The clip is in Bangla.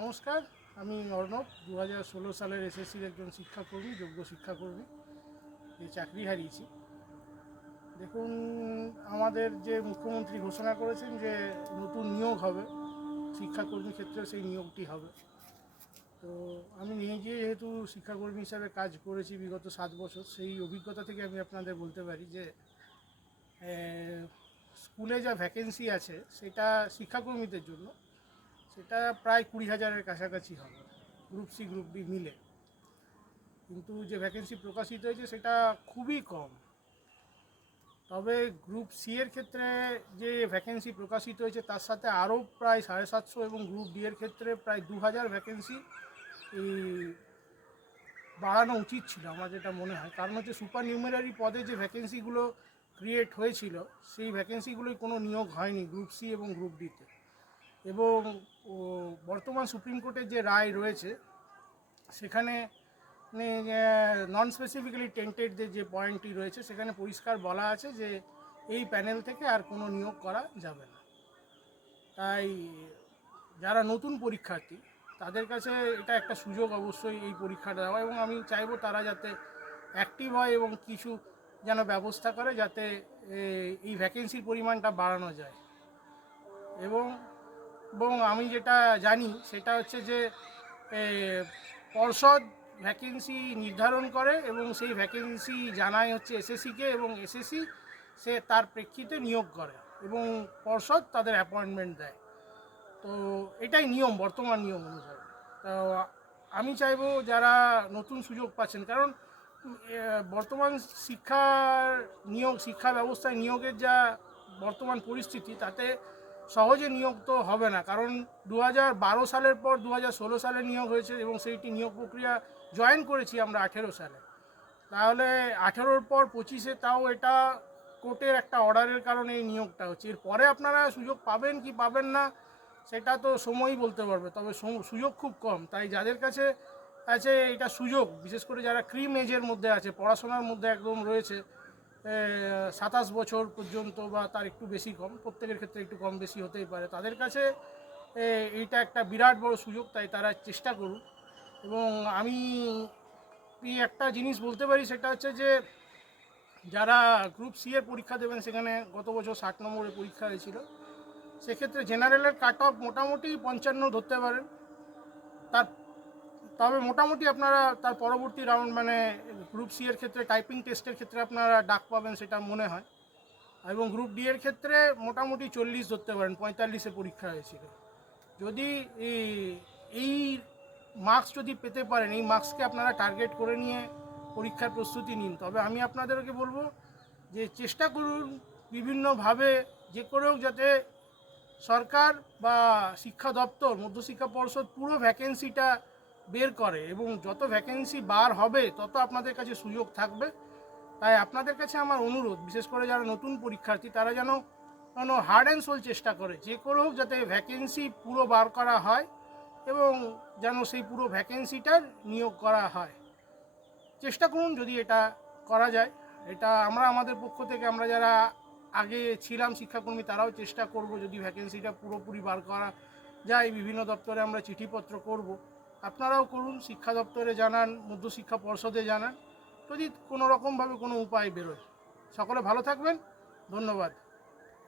নমস্কার, আমি অর্ণব 2016 সালের এসএসসির একজন শিক্ষাকর্মী, যোগ্য শিক্ষাকর্মী। এই চাকরি হারিয়েছি। দেখুন, আমাদের যে মুখ্যমন্ত্রী ঘোষণা করেছেন যে নতুন নিয়োগ হবে, শিক্ষাকর্মী ক্ষেত্রেও সেই নিয়োগটি হবে। তো আমি নিজে যেহেতু শিক্ষাকর্মী হিসাবে কাজ করেছি বিগত 7 বছর, সেই অভিজ্ঞতা থেকে আমি আপনাদের বলতে পারি যে স্কুলে যা ভ্যাকেন্সি আছে সেটা শিক্ষাকর্মীদের জন্য সেটা প্রায় 20,000-এর কাছাকাছি হবে, গ্রুপ সি গ্রুপ ডি মিলে। কিন্তু যে ভ্যাকেন্সি প্রকাশিত হয়েছে সেটা খুবই কম। তবে গ্রুপ সি এর ক্ষেত্রে যে ভ্যাকেন্সি প্রকাশিত হয়েছে তার সাথে আরও প্রায় 750 এবং গ্রুপ ডি এর ক্ষেত্রে প্রায় 2,000 ভ্যাকেন্সি বাড়ানো উচিত ছিল আমার যেটা মনে হয়। কারণ হচ্ছে সুপার নিউমেরারি পদে যে ভ্যাকেন্সিগুলো ক্রিয়েট হয়েছিল সেই ভ্যাকেন্সিগুলোই কোনো নিয়োগ হয়নি গ্রুপ সি এবং গ্রুপ ডিতে। এবং বর্তমান সুপ্রিম কোর্টের যে রায় রয়েছে সেখানে নন স্পেসিফিক্যালি টেন্টেড যে পয়েন্টটি রয়েছে সেখানে পরিষ্কার বলা আছে যে এই প্যানেল থেকে আর কোনো নিয়োগ করা যাবে না। তাই যারা নতুন পরীক্ষার্থী তাদের কাছে এটা একটা সুযোগ অবশ্যই এই পরীক্ষাটা দেওয়া, এবং আমি চাইবো তারা যাতে অ্যাক্টিভ হয় এবং কিছু যেন ব্যবস্থা করে যাতে এই ভ্যাকেন্সির পরিমাণটা বাড়ানো যায়। এবং আমি যেটা জানি সেটা হচ্ছে যে পর্ষদ ভ্যাকেন্সি নির্ধারণ করে এবং সেই ভ্যাকেন্সি জানায় হচ্ছে এসএসসিকে, এবং এসএসসি সে তার প্রেক্ষিতে নিয়োগ করে এবং পর্ষদ তাদের অ্যাপয়েন্টমেন্ট দেয়। তো এটাই নিয়ম, বর্তমান নিয়ম অনুসারে। তো আমি চাইবো যারা নতুন সুযোগ পাচ্ছেন, কারণ বর্তমান শিক্ষা ব্যবস্থায় নিয়োগের যা বর্তমান পরিস্থিতি তাতে সহজে নিয়োগ তো হবে না। কারণ 2012 সালের পর 2016 সালে নিয়োগ হয়েছে এবং সেইটি নিয়োগ প্রক্রিয়া জয়েন করেছি আমরা 18 সালে। তাহলে 18-র পর 25-এ তাও এটা কোর্টের একটা অর্ডারের কারণে এই নিয়োগটা হচ্ছে। এরপরে আপনারা সুযোগ পাবেন কি পাবেন না সেটা তো সময়ই বলতে পারবে, তবে সুযোগ খুব কম। তাই যাদের কাছে আছে এটা সুযোগ, বিশেষ করে যারা ক্রিম এজের মধ্যে আছে, পড়াশোনার মধ্যে একদম রয়েছে 27 বছর পর্যন্ত বা তার একটু বেশি কম, প্রত্যেকের ক্ষেত্রে একটু কম বেশি হতেই পারে, তাদের কাছে এইটা একটা বিরাট বড় সুযোগ। তাই তারা চেষ্টা করুন। এবং আমি একটা জিনিস বলতে পারি, সেটা হচ্ছে যে যারা গ্রুপ সি এর পরীক্ষা দেবেন সেখানে গত বছর 60 নম্বরের পরীক্ষা হয়েছিল, সেক্ষেত্রে জেনারেলের কাট অফ মোটামুটি 55 ধরতে পারেন। তবে মোটামুটি আপনারা তার পরবর্তী রাউন্ড মানে গ্রুপ সি এর ক্ষেত্রে টাইপিং টেস্টের ক্ষেত্রে আপনারা ডাক পাবেন সেটা মনে হয়। এবং গ্রুপ ডি এর ক্ষেত্রে মোটামুটি 40 ধরতে পারেন, 45-এ পরীক্ষা হয়েছিল। যদি এই মার্কস যদি পেতে পারেন, এই মার্কসকে আপনারা টার্গেট করে নিয়ে পরীক্ষার প্রস্তুতি নিন। তবে আমি আপনাদেরকে বলবো যে চেষ্টা করুন বিভিন্নভাবে যে করেও যাতে সরকার বা শিক্ষা দপ্তর, মধ্যশিক্ষা পর্ষদ পুরো ভ্যাকেন্সিটা বের করে, এবং যত ভ্যাকেন্সি বার হবে তত আপনাদের কাছে সুযোগ থাকবে। তাই আপনাদের কাছে আমার অনুরোধ, বিশেষ করে যারা নতুন পরীক্ষার্থী তারা যেন হার্ড অ্যান্ড সোল চেষ্টা করে যে করে হোক যাতে ভ্যাকেন্সি পুরো বার করা হয় এবং যেন সেই পুরো ভ্যাকেন্সিটার নিয়োগ করা হয়। চেষ্টা করুন যদি এটা করা যায়। এটা আমরা আমাদের পক্ষ থেকে, আমরা যারা আগে ছিলাম শিক্ষাকর্মী তারাও চেষ্টা করব যদি ভ্যাকেন্সিটা পুরোপুরি বার করা যায়। বিভিন্ন দপ্তরে আমরা চিঠিপত্র করব, আপনারাও করুন, শিক্ষা দপ্তরে জানান, মধ্যশিক্ষা পর্ষদে জানান, যদি কোনো রকমভাবে কোনো উপায় বেরোয়। সকলে ভালো থাকবেন, ধন্যবাদ।